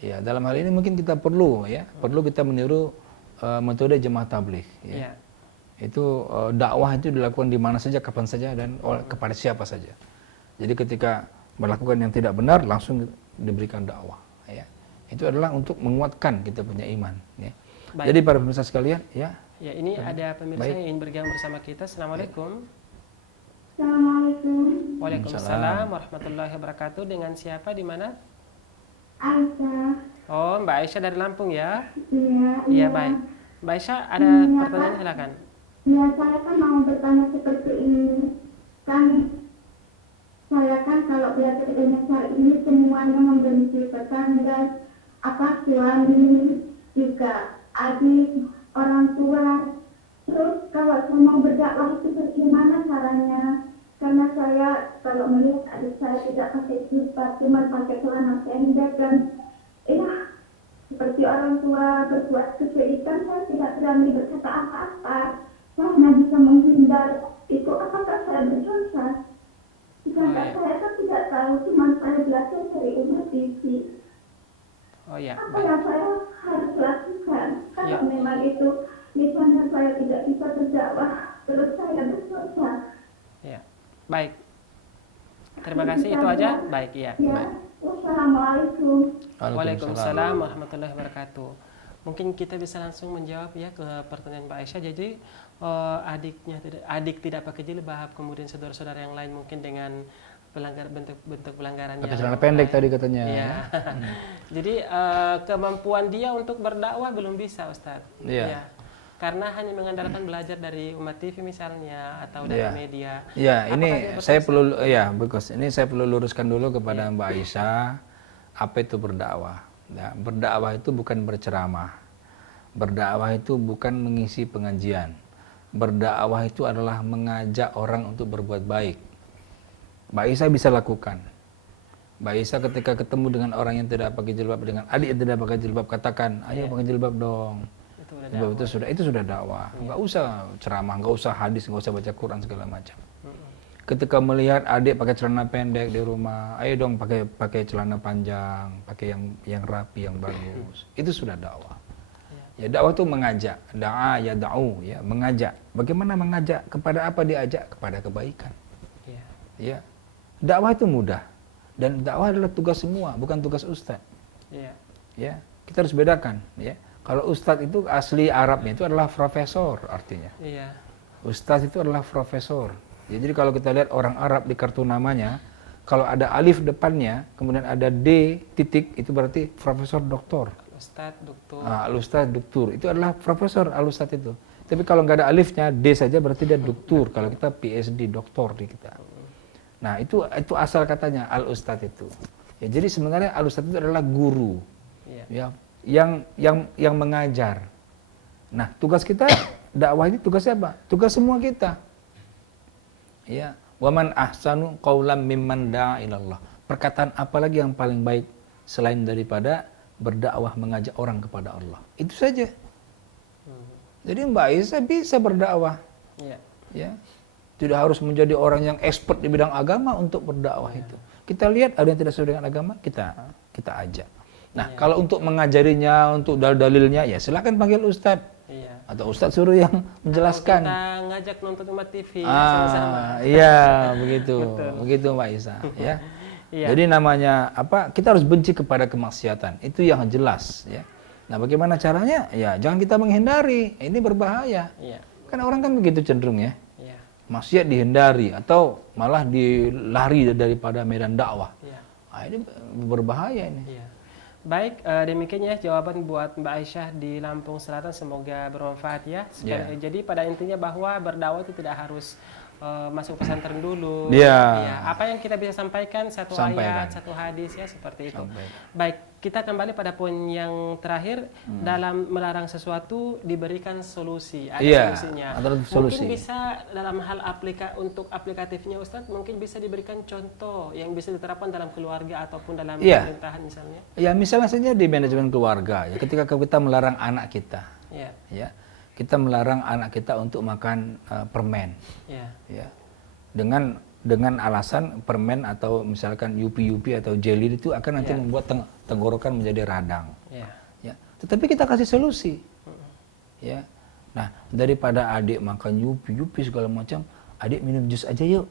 Ya, dalam hal ini mungkin kita perlu kita meniru metode jemaah tabligh. Itu dakwah itu dilakukan di mana saja, kapan saja, dan kepada siapa saja. Jadi ketika melakukan yang tidak benar langsung diberikan dakwah. Ya. Itu adalah untuk menguatkan kita punya iman. Ya. Jadi para pemirsa sekalian, ya ini ada pemirsa yang ingin bergabung bersama kita. Assalamualaikum. Assalamualaikum. Waalaikumsalam warahmatullahi wabarakatuh. Dengan siapa, di mana? Aisyah. Oh, Mbak Aisyah dari Lampung ya? Iya, baik. Mbak Aisyah, ada pertanyaan, silakan. Iya, saya kan mau bertanya seperti ini. Kan saya kan kalau penyakit MSR ini semuanya membenci tetangga, suami, juga adik, orang tua. Terus kalau saya mau berdakwah itu bagaimana caranya? Karena saya kalau melihat adik saya tidak pakai jilbab, cuma pakai celana pendek dan seperti orang tua berbuat kesyirikan, saya tidak berani berkata apa-apa. Saya hanya bisa menghindar. Itu apakah saya berdosa? Sedangkan saya kan tidak tahu, cuma saya belajar dari Umar TV. Oh ya, Apa yang saya harus lakukan? Kalau memang itu misalnya saya tidak bisa berdakwah, terus saya berdosa. Ya, baik. Terima kasih, itu aja. Baik, iya. Ya, wassalamualaikum. Waalaikumsalam warahmatullahi wabarakatuh. Mungkin kita bisa langsung menjawab ya ke pertanyaan Mbak Aisyah. Jadi adik tidak pakai jilbab, kemudian saudara-saudara yang lain mungkin dengan bentuk pelanggarannya. Pakai celana pendek tadi katanya. Iya. Jadi kemampuan dia untuk berdakwah belum bisa, Ustadz. Iya. Karena hanya mengandalkan belajar dari Umat TV misalnya atau dari media. Ya, ini saya perlu ini saya perlu luruskan dulu kepada Mbak Aisyah, apa itu berdakwah. Ya, berdakwah itu bukan berceramah. Berdakwah itu bukan mengisi pengajian. Berdakwah itu adalah mengajak orang untuk berbuat baik. Mbak Aisyah bisa lakukan. Mbak Aisyah ketika ketemu dengan orang yang tidak pakai jilbab, dengan adik yang tidak pakai jilbab, katakan, ayo pakai jilbab dong. Itu sudah dakwah. Nggak usah ceramah, nggak usah hadis, nggak usah baca Quran segala macam. Ketika melihat adik pakai celana pendek di rumah, ayo dong pakai celana panjang, pakai yang rapi, yang bagus. Itu sudah dakwah. Ya, dakwah itu mengajak, ya, mengajak. Bagaimana mengajak? Kepada apa diajak? Kepada kebaikan. Ya. Dakwah itu mudah. Dan dakwah adalah tugas semua, bukan tugas ustadz. Ya, kita harus bedakan, ya. Kalau ustadz itu asli Arabnya itu adalah profesor artinya. Ustadz itu adalah profesor. Ya, jadi kalau kita lihat orang Arab di kartu namanya, kalau ada alif depannya, kemudian ada D titik, itu berarti profesor doktor. Ustadz doktor. Al-Ustadz doktor, itu adalah profesor al-Ustadz itu. Tapi kalau nggak ada alifnya, D saja berarti dia doktor. Kalau kita PhD, doktor di kita. Nah, itu asal katanya al-Ustadz itu. Ya, jadi sebenarnya al-Ustadz itu adalah guru. Ya, yang mengajar. Nah, tugas kita dakwah ini tugas siapa? Tugas semua kita. Ya, waman ahsanu qaulam mimman da'a ilallah. Perkataan apa lagi yang paling baik selain daripada berdakwah mengajak orang kepada Allah? Itu saja. Jadi Mbak Aisyah bisa berdakwah. Ya. Tidak harus menjadi orang yang expert di bidang agama untuk berdakwah itu. Kita lihat ada yang tidak sesuai dengan agama, kita ajak. Nah, kalau untuk mengajarinya, untuk dalilnya, ya silakan panggil ustadz. Atau ustadz suruh yang menjelaskan. Kita ngajak nonton Umat TV sama-sama. Iya, begitu. Begitu Mbak Aisyah, ya. Jadi namanya apa? Kita harus benci kepada kemaksiatan. Itu yang jelas, ya. Nah, bagaimana caranya? Ya, jangan kita menghindari. Ini berbahaya. Kan orang kan begitu cenderung ya. Maksiat dihindari atau malah dilari daripada medan dakwah. Ini berbahaya ini. Baik, demikian ya jawaban buat Mbak Aisyah di Lampung Selatan, semoga bermanfaat ya. Jadi pada intinya bahwa berdakwah itu tidak harus masuk pesantren dulu. Apa yang kita bisa sampaikan, satu ayat, satu hadis ya, seperti itu. Baik, kita kembali pada poin yang terakhir. Dalam melarang sesuatu diberikan solusi, ada solusinya. Mungkin bisa dalam hal untuk aplikatifnya Ustadz, mungkin bisa diberikan contoh yang bisa diterapkan dalam keluarga ataupun dalam pemerintahan misalnya. Ya, misalnya saja di manajemen keluarga ya, ketika kita melarang anak kita. Ya. Kita melarang anak kita untuk makan permen, ya, dengan alasan permen atau misalkan yupi atau jelly itu akan nanti membuat tenggorokan menjadi radang, ya. Tetapi kita kasih solusi, ya. Nah, daripada adik makan yupi segala macam, adik minum jus aja yuk,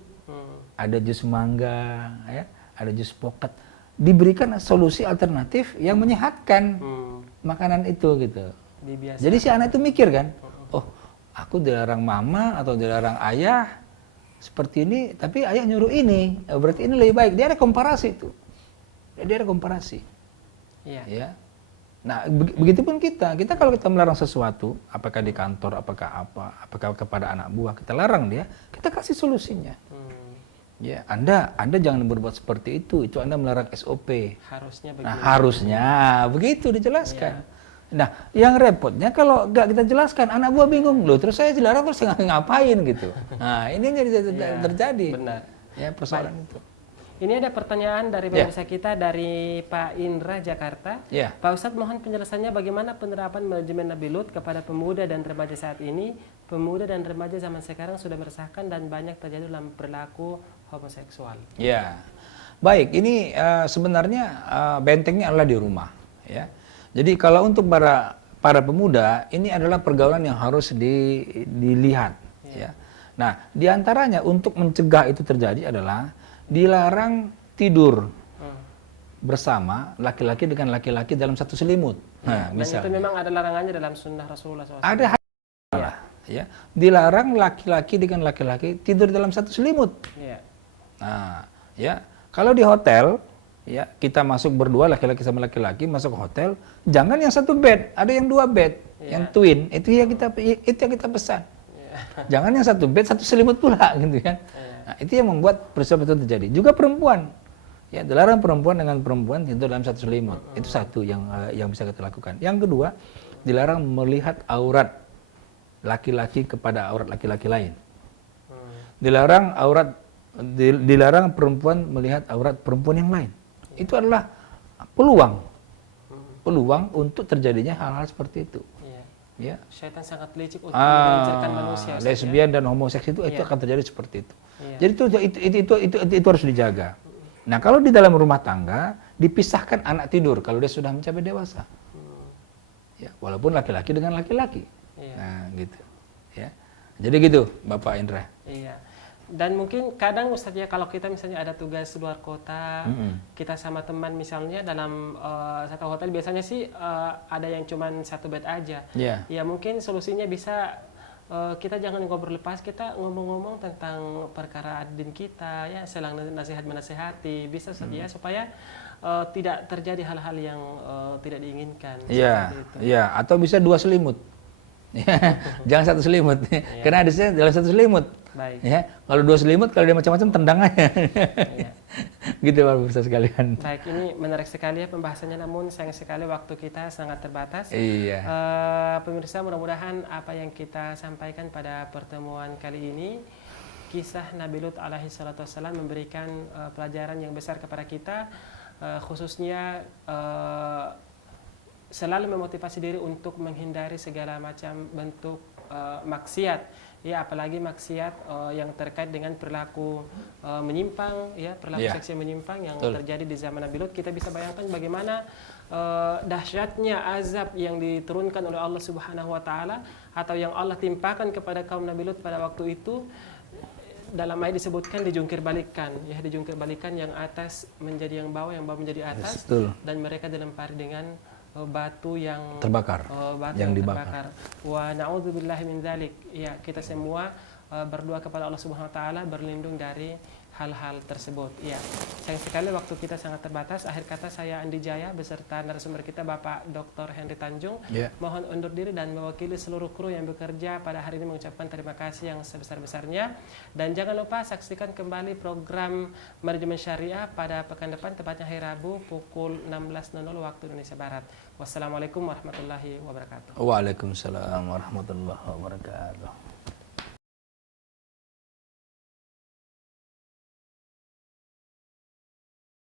ada jus mangga, ya, ada jus pokat, diberikan solusi alternatif yang menyehatkan makanan itu gitu. Jadi si anak itu mikir kan, oh aku dilarang mama atau dilarang ayah seperti ini, tapi ayah nyuruh ini, berarti ini lebih baik. Dia ada komparasi itu, dia ada komparasi. Ya. Nah begitupun kita kalau kita melarang sesuatu, apakah di kantor, apakah kepada anak buah, kita larang dia, kita kasih solusinya. Ya, Anda jangan berbuat seperti itu Anda melarang SOP. Harusnya Nah, begitu. harusnya begitu dijelaskan. Nah, yang repotnya kalau nggak kita jelaskan, anak buah bingung loh. Terus saya dilarang terus ngapain gitu. Nah, ini jadi terjadi. Benar. Ya, persoalan itu. Ini ada pertanyaan dari pemirsa kita dari Pak Indra Jakarta. Ya. Pak Ustadz, mohon penjelasannya bagaimana penerapan manajemen Nabi Lut kepada pemuda dan remaja saat ini. Pemuda dan remaja zaman sekarang sudah meresahkan dan banyak terjadi dalam perilaku homoseksual. Ya, baik. Ini sebenarnya bentengnya adalah di rumah. Ya, jadi kalau untuk para pemuda ini adalah pergaulan yang harus dilihat. Ya. Nah, diantaranya untuk mencegah itu terjadi adalah dilarang tidur bersama laki-laki dengan laki-laki dalam satu selimut. Nah, Dan misalnya. itu memang ada larangannya dalam sunnah Rasulullah SAW. Ada ya, dilarang laki-laki dengan laki-laki tidur dalam satu selimut. Iya. Nah, ya, kalau di hotel, ya kita masuk berdua laki-laki sama laki-laki masuk ke hotel, jangan yang satu bed, ada yang dua bed, yang twin, itu yang kita pesan. Jangan yang satu bed satu selimut pula, gitu kan. Nah, itu yang membuat peristiwa itu terjadi. Juga perempuan, ya dilarang perempuan dengan perempuan tidur dalam satu selimut. Itu satu yang bisa kita lakukan. Yang kedua, dilarang melihat aurat laki-laki kepada aurat laki-laki lain. Dilarang perempuan melihat aurat perempuan yang lain. Itu adalah peluang untuk terjadinya hal-hal seperti itu. Ya. Syaitan sangat licik untuk mengejarkan manusia. Lesbian dan homoseks itu akan terjadi seperti itu. Jadi itu harus dijaga. Nah, kalau di dalam rumah tangga dipisahkan anak tidur kalau dia sudah mencapai dewasa. Ya, walaupun laki-laki dengan laki-laki. Nah, gitu. Ya. Jadi gitu, Bapak Indra. Iya. Dan mungkin kadang Ustadz ya, kalau kita misalnya ada tugas luar kota, kita sama teman misalnya dalam satu hotel, biasanya sih ada yang cuman satu bed aja. Ya mungkin solusinya bisa kita jangan ngobrol lepas, kita ngomong-ngomong tentang perkara adin kita ya, selang nasihat menasehati, bisa saja supaya tidak terjadi hal-hal yang tidak diinginkan. Iya, atau bisa dua selimut. Jangan satu selimut, karena hadisnya dalam satu selimut. Baik. Ya, kalau dua selimut, kalau dia macam-macam tendang aja. Gitu Pak Pemirsa sekalian. Baik, ini menarik sekali ya pembahasannya, namun sayang sekali waktu kita sangat terbatas. Iya. Pemirsa, mudah-mudahan apa yang kita sampaikan pada pertemuan kali ini, kisah Nabi Lut alaihi salatu wassalam, memberikan pelajaran yang besar kepada kita, khususnya selalu memotivasi diri untuk menghindari segala macam bentuk maksiat. Ya, apalagi maksiat yang terkait dengan perilaku menyimpang, ya, perilaku seksual menyimpang yang terjadi di zaman Nabi Lut. Kita bisa bayangkan bagaimana dahsyatnya azab yang diturunkan oleh Allah Subhanahu wa taala atau yang Allah timpakan kepada kaum Nabi Lut pada waktu itu. Dalam ayat disebutkan dijungkir balikan, ya, dijungkir balikan, yang atas menjadi yang bawah menjadi atas, dan mereka dilempari dengan batu yang terbakar, yang dibakar. Wa na'udzubillahi min dzalik. Ya, kita semua berdoa kepada Allah Subhanahu wa taala berlindung dari hal-hal tersebut. Ya, sayang sekali waktu kita sangat terbatas. Akhir kata, saya Andi Jaya beserta narasumber kita Bapak Dr. Henry Tanjung. Mohon undur diri dan mewakili seluruh kru yang bekerja pada hari ini mengucapkan terima kasih yang sebesar-besarnya. Dan jangan lupa saksikan kembali program Manajemen Syariah pada pekan depan, tepatnya hari Rabu pukul 16.00 waktu Indonesia Barat. Wassalamualaikum warahmatullahi wabarakatuh. Waalaikumsalam warahmatullahi wabarakatuh.